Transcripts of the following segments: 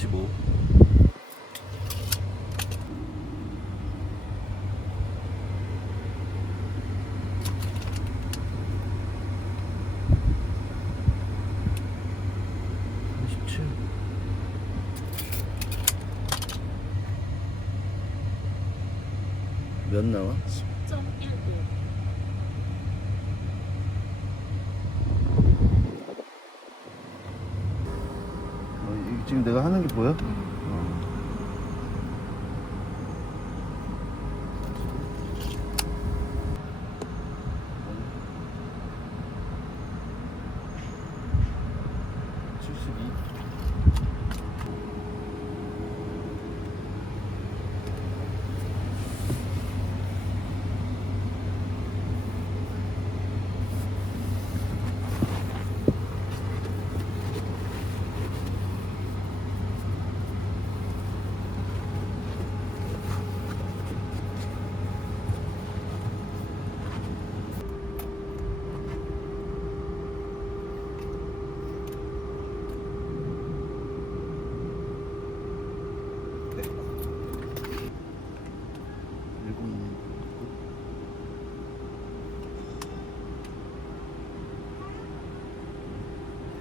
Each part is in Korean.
45. 몇 나와? 10.15. 지금 내가 하는 게 보여? 네.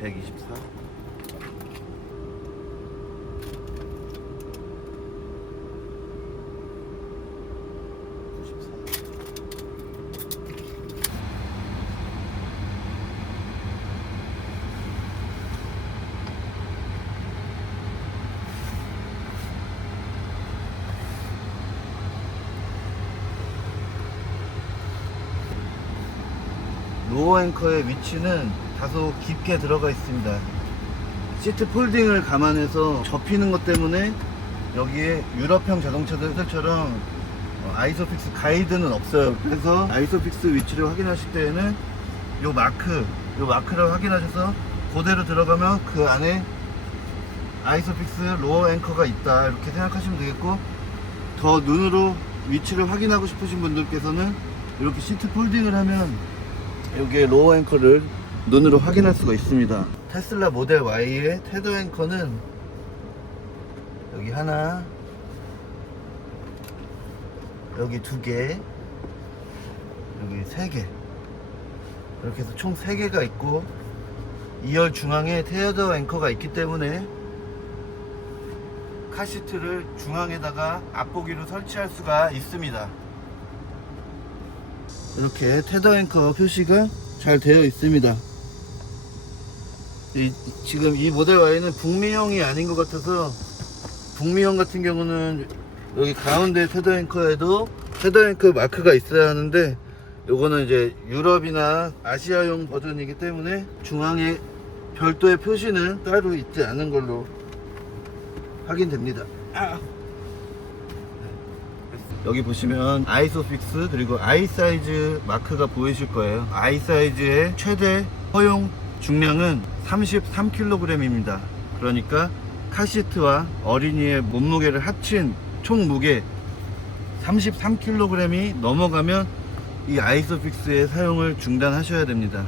124. 로어 앵커의 위치는 다소 깊게 들어가 있습니다. 시트 폴딩을 감안해서 접히는 것 때문에 여기에 유럽형 자동차들처럼 아이소픽스 가이드는 없어요. 그래서 아이소픽스 위치를 확인하실 때에는 요 마크를 확인하셔서 그대로 들어가면 그 안에 아이소픽스 로어 앵커가 있다 이렇게 생각하시면 되겠고, 더 눈으로 위치를 확인하고 싶으신 분들께서는 이렇게 시트 폴딩을 하면 여기에 로어 앵커를 눈으로 확인할 수가 있습니다. 테슬라 모델 Y의 테더 앵커는 여기 하나, 여기 두 개, 여기 세 개, 이렇게 해서 총 3개가 있고 2열 중앙에 테더 앵커가 있기 때문에 카시트를 중앙에다가 앞보기로 설치할 수가 있습니다. 이렇게 테더 앵커 표시가 잘 되어 있습니다. 지금 이 모델 Y는 북미형이 아닌 것 같아서, 북미형 같은 경우는 여기 가운데 테더 앵커에도 테더 앵커 마크가 있어야 하는데, 요거는 이제 유럽이나 아시아용 버전이기 때문에 중앙에 별도의 표시는 따로 있지 않은 걸로 확인됩니다. 여기 보시면 아이소픽스 그리고 아이사이즈 마크가 보이실 거예요. 아이사이즈의 최대 허용 중량은 33kg입니다. 그러니까 카시트와 어린이의 몸무게를 합친 총 무게 33kg이 넘어가면 이 아이소픽스의 사용을 중단하셔야 됩니다.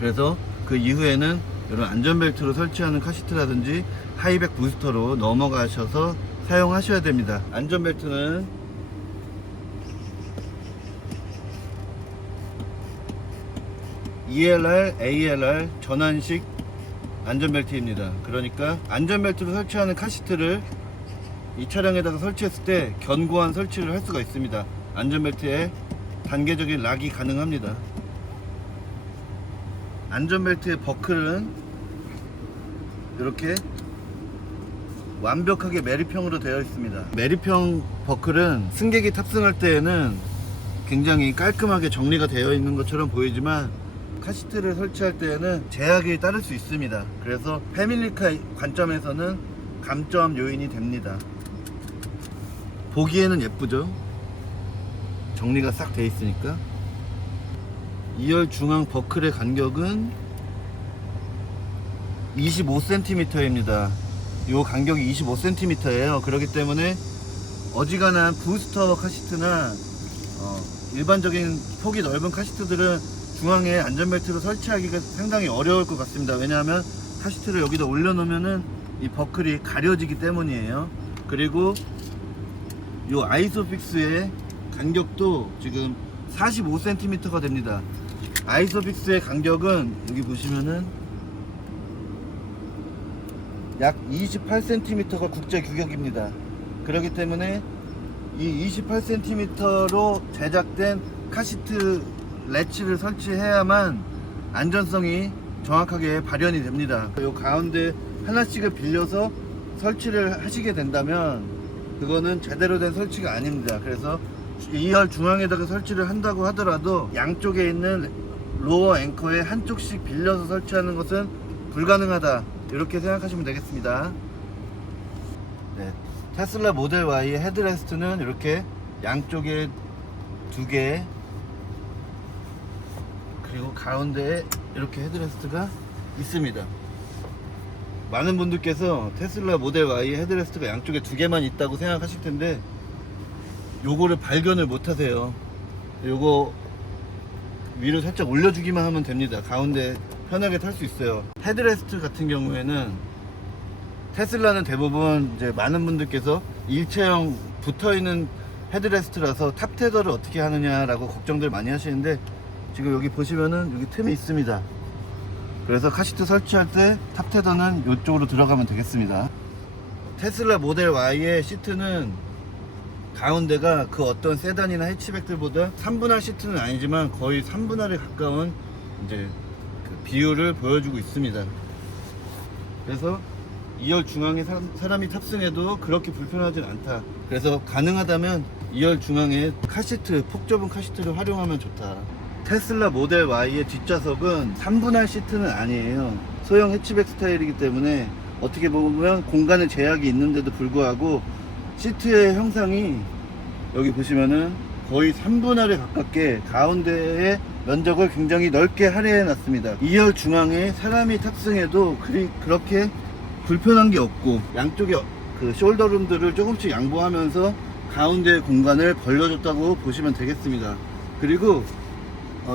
그래서 그 이후에는 이런 안전벨트로 설치하는 카시트라든지 하이백 부스터로 넘어가셔서 사용하셔야 됩니다. 안전벨트는 ELR, ALR 전환식 안전벨트입니다. 그러니까 안전벨트로 설치하는 카시트를 이 차량에다가 설치했을 때 견고한 설치를 할 수가 있습니다. 안전벨트에 단계적인 락이 가능합니다. 안전벨트의 버클은 이렇게 완벽하게 메리평으로 되어 있습니다. 메리평 버클은 승객이 탑승할 때에는 굉장히 깔끔하게 정리가 되어 있는 것처럼 보이지만 카시트를 설치할 때에는 제약이 따를 수 있습니다. 그래서 패밀리카 관점에서는 감점 요인이 됩니다. 보기에는 예쁘죠? 정리가 싹 되어 있으니까. 2열 중앙 버클의 간격은 25cm입니다. 이 간격이 25cm예요. 그렇기 때문에 어지간한 부스터 카시트나 일반적인 폭이 넓은 카시트들은 중앙에 안전벨트를 설치하기가 상당히 어려울 것 같습니다. 왜냐하면 카시트를 여기다 올려놓으면은 이 버클이 가려지기 때문이에요. 그리고 이 아이소픽스의 간격도 지금 45cm가 됩니다. 아이소픽스의 간격은 여기 보시면은 약 28cm가 국제 규격입니다. 그렇기 때문에 이 28cm로 제작된 카시트 레치를 설치해야만 안전성이 정확하게 발현이 됩니다. 이 가운데 하나씩을 빌려서 설치를 하시게 된다면 그거는 제대로 된 설치가 아닙니다. 그래서 2열 중앙에다가 설치를 한다고 하더라도 양쪽에 있는 로어 앵커의 한쪽씩 빌려서 설치하는 것은 불가능하다, 이렇게 생각하시면 되겠습니다. 네, 테슬라 모델 Y의 헤드레스트는 이렇게 양쪽에 2개, 그리고 가운데에 이렇게 헤드레스트가 있습니다. 많은 분들께서 테슬라 모델 Y의 헤드레스트가 양쪽에 2개만 있다고 생각하실 텐데 요거를 발견을 못 하세요. 요거 위로 살짝 올려주기만 하면 됩니다. 가운데 편하게 탈 수 있어요. 헤드레스트 같은 경우에는 테슬라는 대부분 이제 많은 분들께서 일체형 붙어있는 헤드레스트라서 탑테더를 어떻게 하느냐라고 걱정들 많이 하시는데, 지금 여기 보시면은 여기 틈이 있습니다. 그래서 카시트 설치할 때 탑테더는 이쪽으로 들어가면 되겠습니다. 테슬라 모델 Y의 시트는 가운데가 그 어떤 세단이나 해치백들보다 3분할 시트는 아니지만 거의 3분할에 가까운 이제 그 비율을 보여주고 있습니다. 그래서 2열 중앙에 사람이 탑승해도 그렇게 불편하진 않다. 그래서 가능하다면 2열 중앙에 카시트, 폭 좁은 카시트를 활용하면 좋다. 테슬라 모델 Y의 뒷좌석은 3분할 시트는 아니에요. 소형 해치백 스타일이기 때문에 어떻게 보면 공간의 제약이 있는데도 불구하고 시트의 형상이 여기 보시면은 거의 3분할에 가깝게 가운데의 면적을 굉장히 넓게 할애해 놨습니다. 2열 중앙에 사람이 탑승해도 그렇게 불편한 게 없고, 양쪽에 그 숄더룸들을 조금씩 양보하면서 가운데 공간을 벌려줬다고 보시면 되겠습니다. 그리고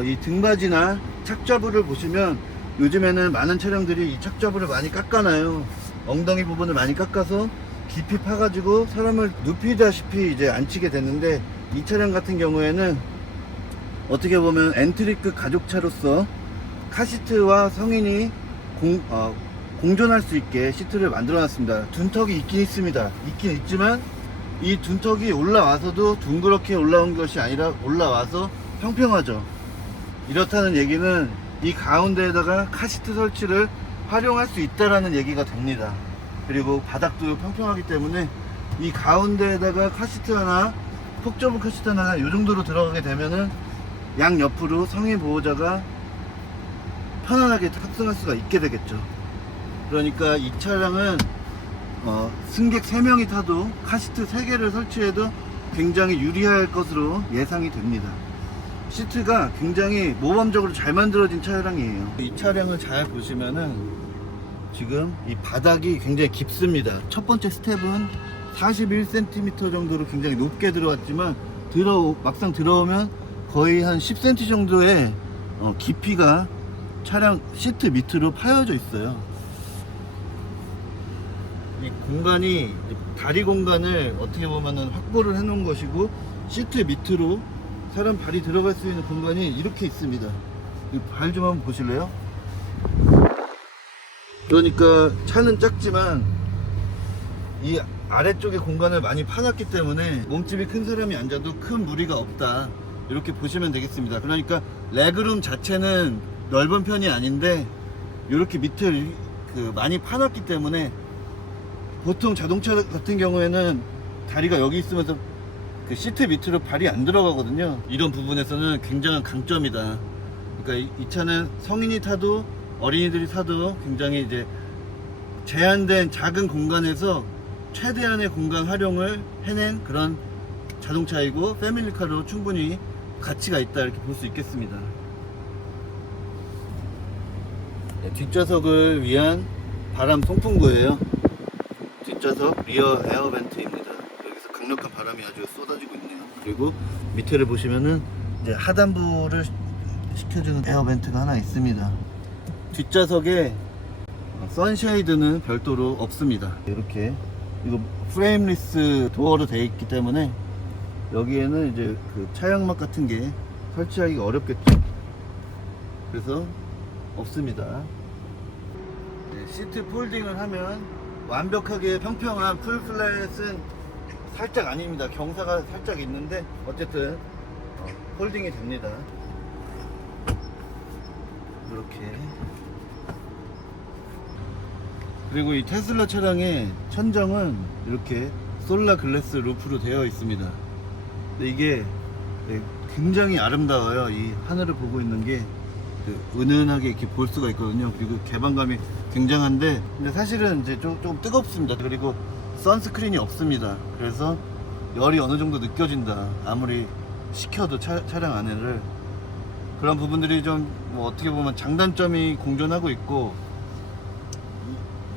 이 등받이나 착좌부를 보시면 요즘에는 많은 차량들이 이 착좌부를 많이 깎아놔요. 엉덩이 부분을 많이 깎아서 깊이 파가지고 사람을 눕히다시피 이제 앉히게 됐는데, 이 차량 같은 경우에는 어떻게 보면 엔트리급 가족차로서 카시트와 성인이 공존할 수 있게 시트를 만들어 놨습니다. 둔턱이 있긴 있습니다. 있긴 있지만 이 둔턱이 올라와서도 둥그렇게 올라온 것이 아니라 올라와서 평평하죠. 이렇다는 얘기는 이 가운데에다가 카시트 설치를 활용할 수 있다라는 얘기가 됩니다. 그리고 바닥도 평평하기 때문에 이 가운데에다가 카시트 하나, 폭 좁은 카시트 하나 이 정도로 들어가게 되면은 양 옆으로 성인 보호자가 편안하게 탑승할 수가 있게 되겠죠. 그러니까 이 차량은 승객 3명이 타도 카시트 3개를 설치해도 굉장히 유리할 것으로 예상이 됩니다. 시트가 굉장히 모범적으로 잘 만들어진 차량이에요. 이 차량을 잘 보시면은 지금 이 바닥이 굉장히 깊습니다. 첫 번째 스텝은 41cm 정도로 굉장히 높게 들어왔지만 막상 들어오면 거의 한 10cm 정도의 깊이가 차량 시트 밑으로 파여져 있어요. 이 공간이 다리 공간을 어떻게 보면은 확보를 해 놓은 것이고, 시트 밑으로 사람 발이 들어갈 수 있는 공간이 이렇게 있습니다. 이 발 좀 한번 보실래요? 그러니까 차는 작지만 이 아래쪽에 공간을 많이 파놨기 때문에 몸집이 큰 사람이 앉아도 큰 무리가 없다, 이렇게 보시면 되겠습니다. 그러니까 레그룸 자체는 넓은 편이 아닌데 이렇게 밑을 많이 파놨기 때문에 보통 자동차 같은 경우에는 다리가 여기 있으면서 그 시트 밑으로 발이 안 들어가거든요. 이런 부분에서는 굉장한 강점이다. 그러니까 이 차는 성인이 타도 어린이들이 타도 굉장히 이제 제한된 작은 공간에서 최대한의 공간 활용을 해낸 그런 자동차이고, 패밀리카로 충분히 가치가 있다, 이렇게 볼 수 있겠습니다. 네, 뒷좌석을 위한 바람 송풍구예요. 뒷좌석 리어 에어벤트입니다. 여기서 강력한 바람이 아주 쏟아지고 있네요. 그리고 밑에를 보시면은 이제 하단부를 시켜주는 에어벤트가 하나 있습니다. 뒷좌석에 선쉐이드는 별도로 없습니다. 이렇게 이거 프레임리스 도어로 되어 있기 때문에 여기에는 이제 그 차양막 같은 게 설치하기가 어렵겠죠. 그래서 없습니다. 네, 시트 폴딩을 하면 완벽하게 평평한 풀 플랫은 살짝 아닙니다. 경사가 살짝 있는데 어쨌든 폴딩이 됩니다. 이렇게. 그리고 이 테슬라 차량의 천정은 이렇게 솔라 글래스 루프로 되어 있습니다. 근데 이게 굉장히 아름다워요. 이 하늘을 보고 있는 게 은은하게 이렇게 볼 수가 있거든요. 그리고 개방감이 굉장한데, 근데 사실은 이제 조금 뜨겁습니다. 그리고 선스크린이 없습니다. 그래서 열이 어느 정도 느껴진다. 아무리 식혀도 차량 안에를. 그런 부분들이 좀 뭐 어떻게 보면 장단점이 공존하고 있고,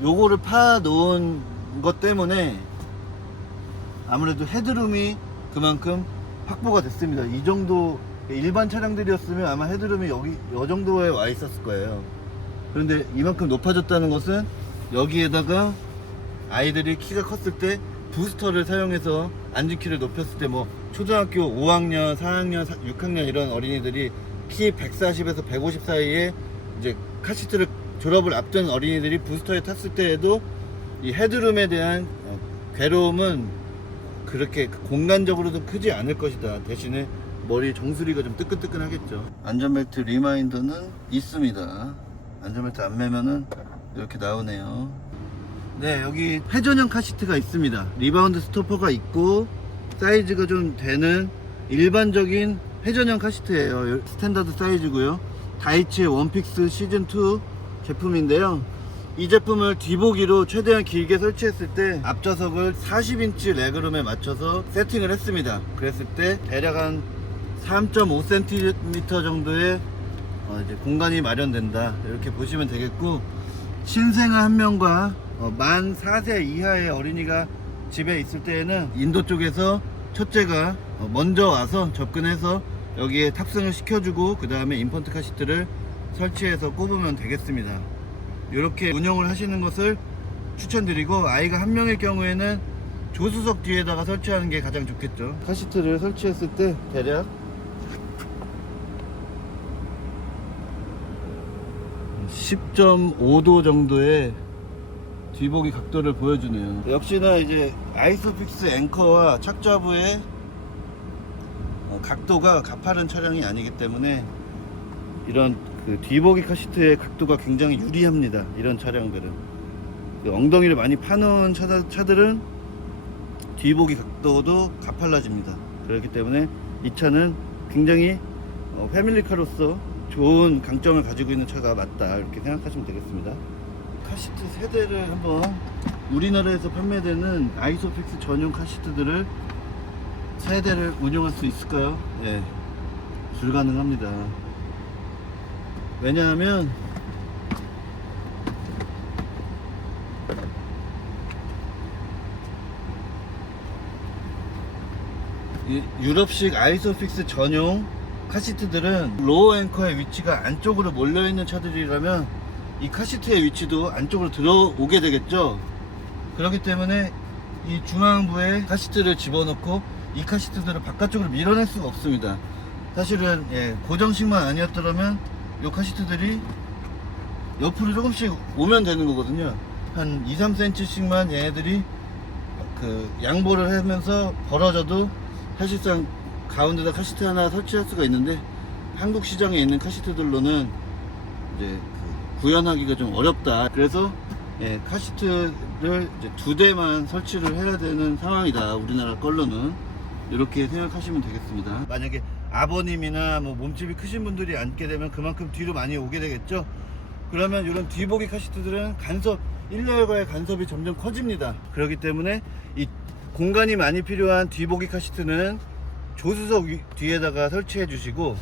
요거를 파 놓은 것 때문에 아무래도 헤드룸이 그만큼 확보가 됐습니다. 이 정도 일반 차량들이었으면 아마 헤드룸이 여기 이 정도에 와 있었을 거예요. 그런데 이만큼 높아졌다는 것은 여기에다가 아이들이 키가 컸을 때 부스터를 사용해서 앉은 키를 높였을 때, 뭐 초등학교 5학년, 4학년, 6학년 이런 어린이들이 키 140에서 150 사이에 이제 카시트를 졸업을 앞둔 어린이들이 부스터에 탔을 때에도 이 헤드룸에 대한 괴로움은 그렇게 공간적으로도 크지 않을 것이다. 대신에 머리 정수리가 좀 뜨끈뜨끈하겠죠. 안전벨트 리마인더는 있습니다. 안전벨트 안 매면은 이렇게 나오네요. 네, 여기 회전형 카시트가 있습니다. 리바운드 스토퍼가 있고 사이즈가 좀 되는 일반적인 회전형 카시트예요. 스탠다드 사이즈고요. 다이치의 원픽스 시즌2 제품인데요. 이 제품을 뒤보기로 최대한 길게 설치했을 때 앞좌석을 40인치 레그룸에 맞춰서 세팅을 했습니다. 그랬을 때 대략 한 3.5cm 정도의 이제 공간이 마련된다. 이렇게 보시면 되겠고, 신생아 한 명과 만 4세 이하의 어린이가 집에 있을 때에는 인도 쪽에서 첫째가 먼저 와서 접근해서 여기에 탑승을 시켜주고 그 다음에 인펀트 카시트를 설치해서 꼽으면 되겠습니다. 이렇게 운영을 하시는 것을 추천드리고, 아이가 한 명일 경우에는 조수석 뒤에다가 설치하는 게 가장 좋겠죠. 카시트를 설치했을 때 대략 10.5도 정도의 뒤보기 각도를 보여주네요. 역시나 이제 아이소픽스 앵커와 착좌부의 각도가 가파른 차량이 아니기 때문에 이런 그 뒤보기 카시트의 각도가 굉장히 유리합니다. 이런 차량들은 엉덩이를 많이 파놓은 차들은 뒤보기 각도도 가팔라집니다. 그렇기 때문에 이 차는 굉장히 패밀리카로서 좋은 강점을 가지고 있는 차가 맞다, 이렇게 생각하시면 되겠습니다. 카시트 세대를 한번, 우리나라에서 판매되는 아이소픽스 전용 카시트들을 세대를 운용할 수 있을까요? 네, 불가능합니다. 왜냐하면 이 유럽식 아이소픽스 전용 카시트들은 로어 앵커의 위치가 안쪽으로 몰려있는 차들이라면 이 카시트의 위치도 안쪽으로 들어오게 되겠죠. 그렇기 때문에 이 중앙부에 카시트를 집어넣고 이 카시트들을 바깥쪽으로 밀어낼 수가 없습니다. 사실은 고정식만 아니었더라면 이 카시트들이 옆으로 조금씩 오면 되는 거거든요. 한 2-3cm씩만 얘네들이 그 양보를 하면서 벌어져도 사실상 가운데다 카시트 하나 설치할 수가 있는데, 한국 시장에 있는 카시트들로는 이제 구현하기가 좀 어렵다. 그래서 카시트를 이제 2대만 설치를 해야 되는 상황이다, 우리나라 걸로는. 이렇게 생각하시면 되겠습니다. 만약에 아버님이나 뭐 몸집이 크신 분들이 앉게 되면 그만큼 뒤로 많이 오게 되겠죠. 그러면 이런 뒤보기 카시트들은 간섭, 일렬과의 간섭이 점점 커집니다. 그렇기 때문에 이 공간이 많이 필요한 뒤보기 카시트는 조수석 뒤에다가 설치해 주시고,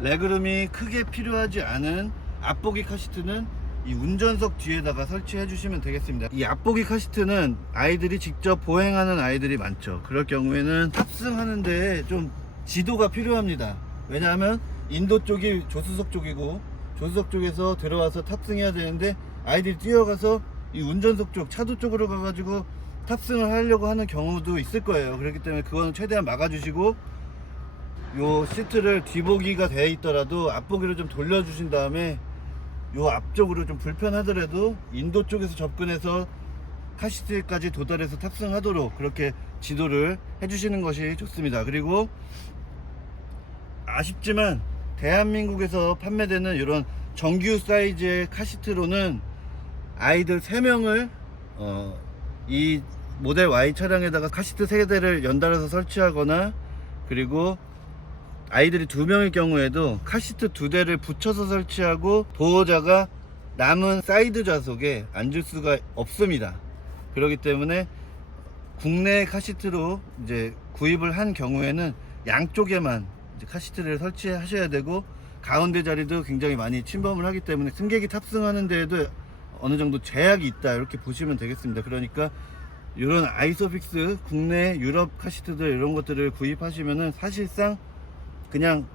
레그룸이 크게 필요하지 않은 앞보기 카시트는 이 운전석 뒤에다가 설치해 주시면 되겠습니다. 이 앞보기 카시트는 아이들이 직접 보행하는 아이들이 많죠. 그럴 경우에는 탑승하는데 좀 지도가 필요합니다. 왜냐하면 인도 쪽이 조수석 쪽이고 조수석 쪽에서 들어와서 탑승해야 되는데 아이들이 뛰어가서 이 운전석 쪽 차도 쪽으로 가가지고 탑승을 하려고 하는 경우도 있을 거예요. 그렇기 때문에 그거는 최대한 막아주시고, 요 시트를 뒤보기가 되어 있더라도 앞보기를 좀 돌려주신 다음에 요 앞쪽으로 좀 불편하더라도 인도 쪽에서 접근해서 카시트까지 도달해서 탑승하도록 그렇게 지도를 해주시는 것이 좋습니다. 그리고 아쉽지만 대한민국에서 판매되는 이런 정규 사이즈의 카시트로는 아이들 3명을 이 모델 Y 차량에다가 카시트 3대를 연달아서 설치하거나, 그리고 아이들이 2명일 경우에도 카시트 2대를 붙여서 설치하고 보호자가 남은 사이드 좌석에 앉을 수가 없습니다. 그렇기 때문에 국내 카시트로 이제 구입을 한 경우에는 양쪽에만 이제 카시트를 설치하셔야 되고, 가운데 자리도 굉장히 많이 침범을 하기 때문에 승객이 탑승하는 데에도 어느 정도 제약이 있다, 이렇게 보시면 되겠습니다. 그러니까 이런 아이소픽스 국내 유럽 카시트들 이런 것들을 구입하시면은 사실상 그냥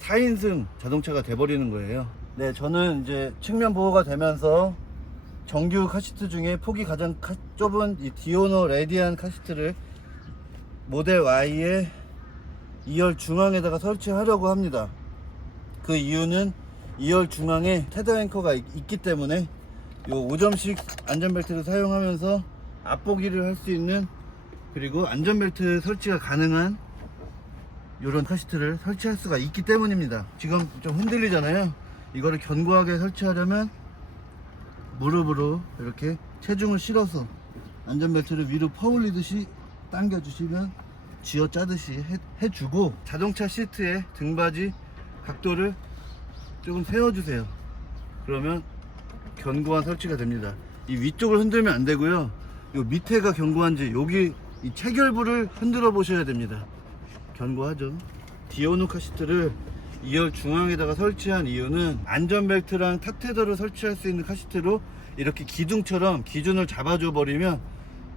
4인승 자동차가 돼버리는 거예요. 네, 저는 이제 측면 보호가 되면서 정규 카시트 중에 폭이 가장 좁은 이 디오노 레디안 카시트를 모델 Y의 2열 중앙에다가 설치하려고 합니다. 그 이유는 2열 중앙에 테더 앵커가 있기 때문에 요 5점씩 안전벨트를 사용하면서 앞보기를 할 수 있는, 그리고 안전벨트 설치가 가능한 이런 카시트를 설치할 수가 있기 때문입니다. 지금 좀 흔들리잖아요. 이거를 견고하게 설치하려면 무릎으로 이렇게 체중을 실어서 안전벨트를 위로 퍼올리듯이 당겨주시면 쥐어 짜듯이 해주고, 자동차 시트의 등받이 각도를 조금 세워주세요. 그러면 견고한 설치가 됩니다. 이 위쪽을 흔들면 안 되고요. 요 밑에가 견고한지 여기 이 체결부를 흔들어 보셔야 됩니다. 견고하죠. 디오노 카시트를 2열 중앙에다가 설치한 이유는 안전벨트랑 탑테더를 설치할 수 있는 카시트로 이렇게 기둥처럼 기준을 잡아줘 버리면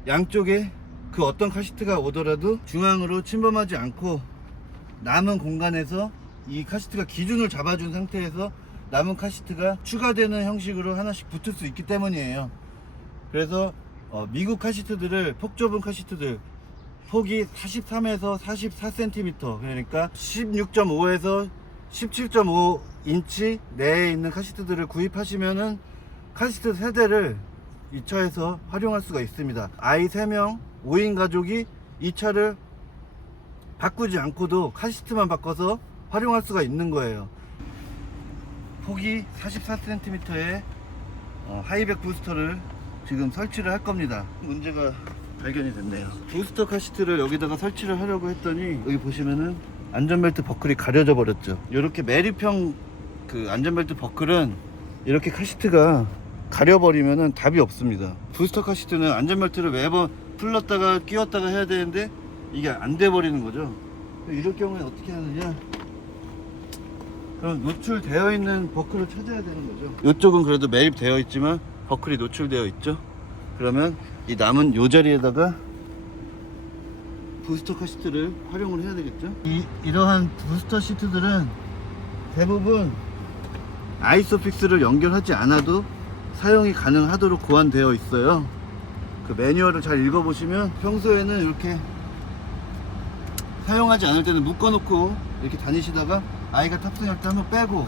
양쪽에 그 어떤 카시트가 오더라도 중앙으로 침범하지 않고 남은 공간에서 이 카시트가 기준을 잡아준 상태에서 남은 카시트가 추가되는 형식으로 하나씩 붙을 수 있기 때문이에요. 그래서 미국 카시트들을, 폭 좁은 카시트들 폭이 43에서 44cm, 그러니까 16.5에서 17.5인치 내에 있는 카시트들을 구입하시면은 카시트 3대를 이 차에서 활용할 수가 있습니다. 아이 3명 5인 가족이 이 차를 바꾸지 않고도 카시트만 바꿔서 활용할 수가 있는 거예요. 폭이 44cm의 하이백 부스터를 지금 설치를 할 겁니다. 문제가 발견이 됐네요. 부스터 카시트를 여기다가 설치를 하려고 했더니 여기 보시면은 안전벨트 버클이 가려져 버렸죠. 이렇게 매립형 그 안전벨트 버클은 이렇게 카시트가 가려버리면은 답이 없습니다. 부스터 카시트는 안전벨트를 매번 풀렀다가 끼웠다가 해야 되는데 이게 안 돼 버리는 거죠. 이럴 경우에 어떻게 하느냐, 그럼 노출되어 있는 버클을 찾아야 되는 거죠. 이쪽은 그래도 매립되어 있지만 버클이 노출되어 있죠. 그러면 이 남은 요 자리에다가 부스터 카시트를 활용을 해야 되겠죠. 이러한 부스터 시트들은 대부분 아이소픽스를 연결하지 않아도 사용이 가능하도록 고안되어 있어요. 그 매뉴얼을 잘 읽어보시면 평소에는 이렇게 사용하지 않을 때는 묶어놓고 이렇게 다니시다가 아이가 탑승할 때 한번 빼고,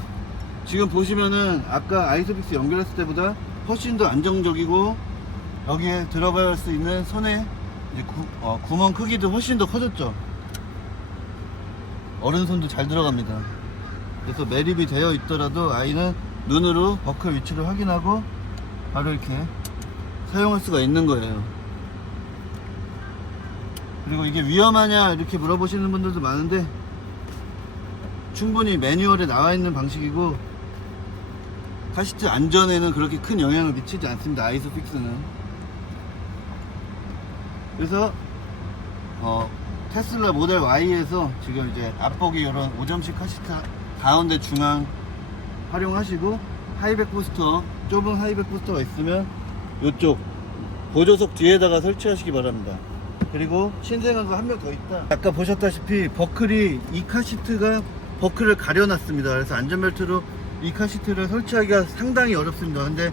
지금 보시면은 아까 아이소픽스 연결했을 때보다 훨씬 더 안정적이고 여기에 들어갈 수 있는 손에 이제 구멍 크기도 훨씬 더 커졌죠. 어른손도 잘 들어갑니다. 그래서 매립이 되어 있더라도 아이는 눈으로 버클 위치를 확인하고 바로 이렇게 사용할 수가 있는 거예요. 그리고 이게 위험하냐 이렇게 물어보시는 분들도 많은데 충분히 매뉴얼에 나와 있는 방식이고 카시트 안전에는 그렇게 큰 영향을 미치지 않습니다. 아이소픽스는. 그래서 테슬라 모델 Y에서 지금 이제 앞보기 이런 5점씩 카시트 가운데 중앙 활용하시고, 하이백 부스터, 좁은 하이백 부스터가 있으면 이쪽 보조석 뒤에다가 설치하시기 바랍니다. 그리고 신생아가 한 명 더 있다. 아까 보셨다시피 버클이, 이 카시트가 버클을 가려놨습니다. 그래서 안전벨트로 이 카시트를 설치하기가 상당히 어렵습니다. 근데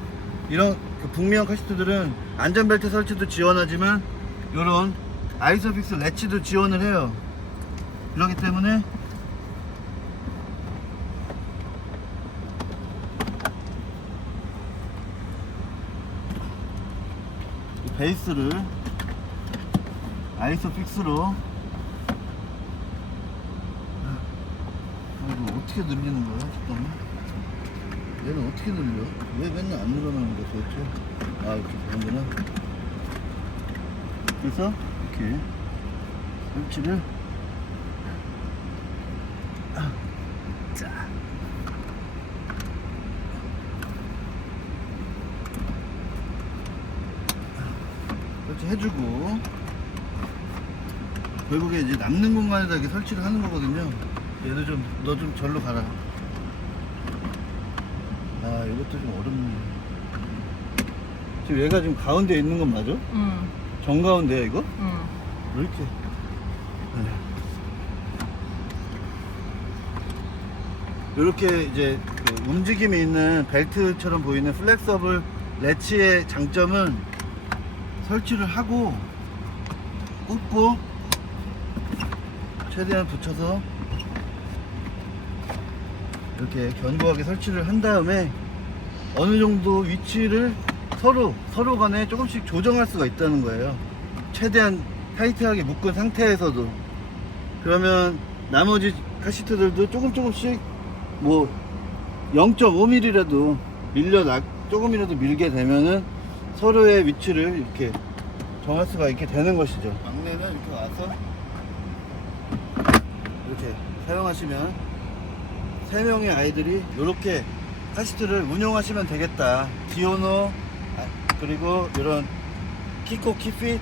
이런 그 북미형 카시트들은 안전벨트 설치도 지원하지만 이런 아이소픽스 래치도 지원을 해요. 그렇기 때문에 이 베이스를 아이소픽스로 이거 어떻게 늘리는 거야? 잠깐만. 얘는 어떻게 늘려? 왜 맨날 안 늘어나는 거야 도대체? 아 이렇게 되는구나. 그래서 이렇게 설치를 자 설치 해주고 결국에 이제 남는 공간에다 이렇게 설치를 하는 거거든요. 얘도 좀 너 좀 절로 가라. 아 이것도 좀 어렵네. 지금 얘가 지금 가운데 있는 건 맞아? 응. 정가운데야 이거? 응. 왜 이렇게 이렇게 이제 그 움직임이 있는 벨트처럼 보이는 플렉서블 레치의 장점은 설치를 하고 꽂고 최대한 붙여서 이렇게 견고하게 설치를 한 다음에 어느 정도 위치를 서로 간에 조금씩 조정할 수가 있다는 거예요. 최대한 타이트하게 묶은 상태에서도. 그러면 나머지 카시트들도 조금씩 뭐 0.5mm라도 조금이라도 밀게 되면은 서로의 위치를 이렇게 정할 수가 있게 되는 것이죠. 막내는 이렇게 와서 이렇게 사용하시면 3명의 아이들이 이렇게 카시트를 운용하시면 되겠다. 디오노 그리고 이런 키코 키핏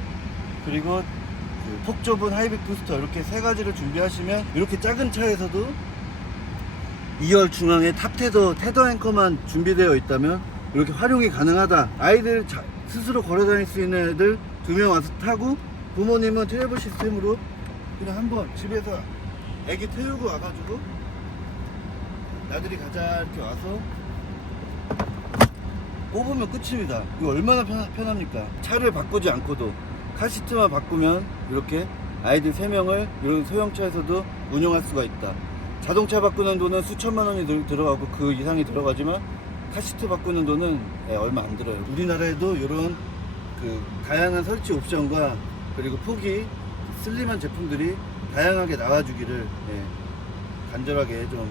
그리고 그 폭 좁은 하이빅 부스터 이렇게 3가지를 준비하시면 이렇게 작은 차에서도 2열 중앙에 탑테더 테더 앵커만 준비되어 있다면 이렇게 활용이 가능하다. 아이들 스스로 걸어 다닐 수 있는 애들 2명 와서 타고 부모님은 트래블 시스템으로 그냥 한번 집에서 애기 태우고 와가지고 나들이 가자 이렇게 와서 꼽으면 끝입니다. 이거 얼마나 편합니까? 차를 바꾸지 않고도 카시트만 바꾸면 이렇게 아이들 3명을 이런 소형차에서도 운영할 수가 있다. 자동차 바꾸는 돈은 수천만 원이 들어가고 그 이상이 들어가지만 카시트 바꾸는 돈은 얼마 안 들어요. 우리나라에도 이런 그 다양한 설치 옵션과 그리고 폭이 슬림한 제품들이 다양하게 나와주기를 간절하게 좀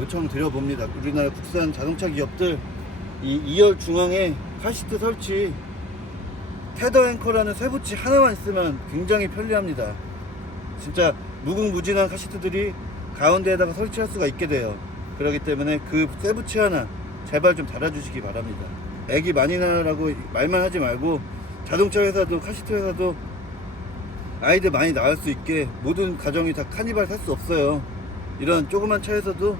요청드려봅니다. 우리나라 국산 자동차 기업들 이 2열 중앙에 카시트 설치 테더 앵커라는 쇠붙이 하나만 있으면 굉장히 편리합니다. 진짜 무궁무진한 카시트들이 가운데에다가 설치할 수가 있게 돼요. 그렇기 때문에 그 쇠붙이 하나 제발 좀 달아주시기 바랍니다. 애기 많이 낳으라고 말만 하지 말고 자동차 회사도 카시트 회사도 아이들 많이 낳을 수 있게 모든 가정이 다 카니발 살 수 없어요. 이런 조그만 차에서도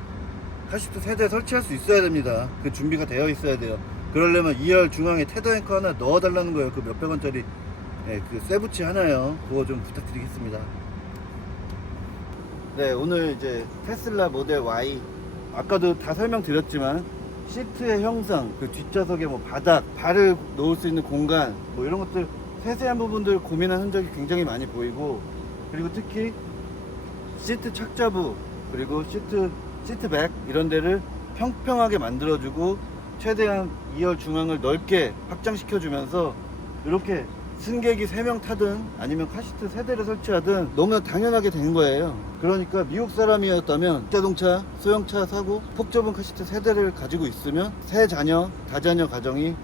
카시트 3대 설치할 수 있어야 됩니다. 그 준비가 되어 있어야 돼요. 그러려면 2열 중앙에 테더 앵커 하나 넣어달라는 거예요. 그 몇백 원짜리 그 쇠붙이 하나요. 그거 좀 부탁드리겠습니다. 네, 오늘 이제 테슬라 모델 Y 아까도 다 설명드렸지만 시트의 형상, 그 뒷좌석의 뭐 바닥, 발을 놓을 수 있는 공간 뭐 이런 것들 세세한 부분들 고민한 흔적이 굉장히 많이 보이고, 그리고 특히 시트 착자부 그리고 시트백 이런 데를 평평하게 만들어주고 최대한 2열 중앙을 넓게 확장시켜 주면서 이렇게 승객이 3명 타든 아니면 카시트 3대를 설치하든 너무나 당연하게 된 거예요. 그러니까 미국 사람이었다면 자동차, 소형차 사고 폭 좁은 카시트 3대를 가지고 있으면 세 자녀, 다자녀 가정이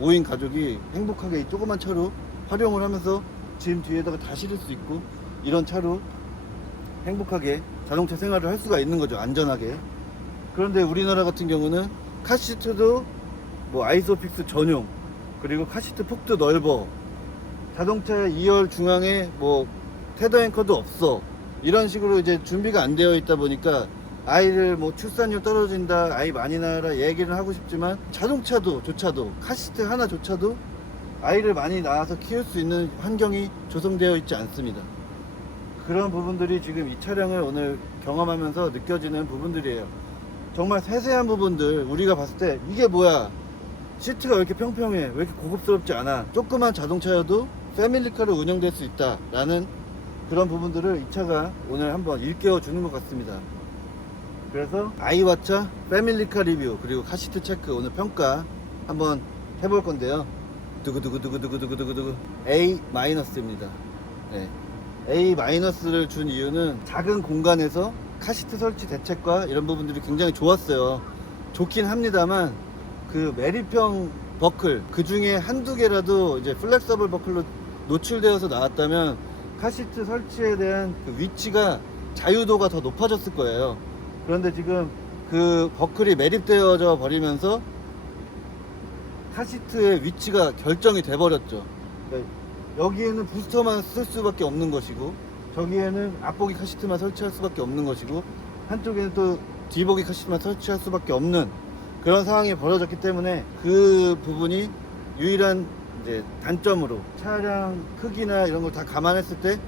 5인 가족이 행복하게 이 조그만 차로 활용을 하면서 짐 뒤에다가 다 실을 수 있고 이런 차로 행복하게 자동차 생활을 할 수가 있는 거죠. 안전하게. 그런데 우리나라 같은 경우는 카시트도 뭐 아이소픽스 전용, 그리고 카시트 폭도 넓어, 자동차의 2열 중앙에 뭐 테더 앵커도 없어, 이런 식으로 이제 준비가 안 되어 있다 보니까 아이를 뭐 출산율 떨어진다, 아이 많이 낳아라 얘기를 하고 싶지만 자동차조차도 카시트 하나조차도 아이를 많이 낳아서 키울 수 있는 환경이 조성되어 있지 않습니다. 그런 부분들이 지금 이 차량을 오늘 경험하면서 느껴지는 부분들이에요. 정말 세세한 부분들 우리가 봤을 때 이게 뭐야, 시트가 왜 이렇게 평평해, 왜 이렇게 고급스럽지 않아, 조그만 자동차여도 패밀리카로 운영될 수 있다 라는 그런 부분들을 이 차가 오늘 한번 일깨워 주는 것 같습니다. 그래서 아이와차 패밀리카 리뷰 그리고 카시트 체크 오늘 평가 한번 해볼 건데요. 두구두구두구두구두구두구 A-입니다. 네. A-를 준 이유는 작은 공간에서 카시트 설치 대책과 이런 부분들이 굉장히 좋았어요. 좋긴 합니다만 그 매립형 버클 그 중에 한두 개라도 이제 플렉서블 버클로 노출되어서 나왔다면 카시트 설치에 대한 그 위치가 자유도가 더 높아졌을 거예요. 그런데 지금 그 버클이 매립되어져 버리면서 카시트의 위치가 결정이 돼 버렸죠. 그러니까 여기에는 부스터만 쓸 수밖에 없는 것이고 저기에는 앞보기 카시트만 설치할 수밖에 없는 것이고 한쪽에는 또 뒤보기 카시트만 설치할 수밖에 없는 그런 상황이 벌어졌기 때문에 그 부분이 유일한 이제 단점으로 차량 크기나 이런 걸 다 감안했을 때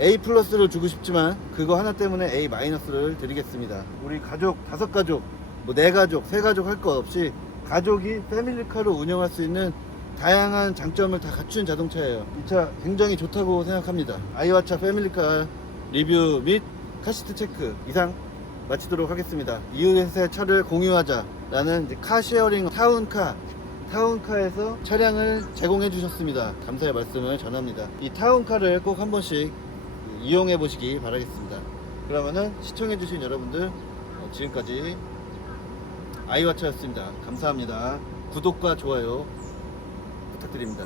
A 플러스를 주고 싶지만 그거 하나 때문에 A 마이너스를 드리겠습니다. 우리 가족, 5가족, 뭐 4가족, 3가족 할 것 없이 가족이 패밀리카로 운영할 수 있는 다양한 장점을 다 갖춘 자동차예요. 이 차 굉장히 좋다고 생각합니다. 아이와차 패밀리카 리뷰 및 카시트 체크 이상 마치도록 하겠습니다. 이웃의 차를 공유하자라는 이제 카쉐어링 타운카에서 차량을 제공해 주셨습니다. 감사의 말씀을 전합니다. 이 타운카를 꼭 한 번씩 이용해 보시기 바라겠습니다. 그러면은 시청해 주신 여러분들 지금까지 아이와차였습니다. 감사합니다. 구독과 좋아요 부탁드립니다.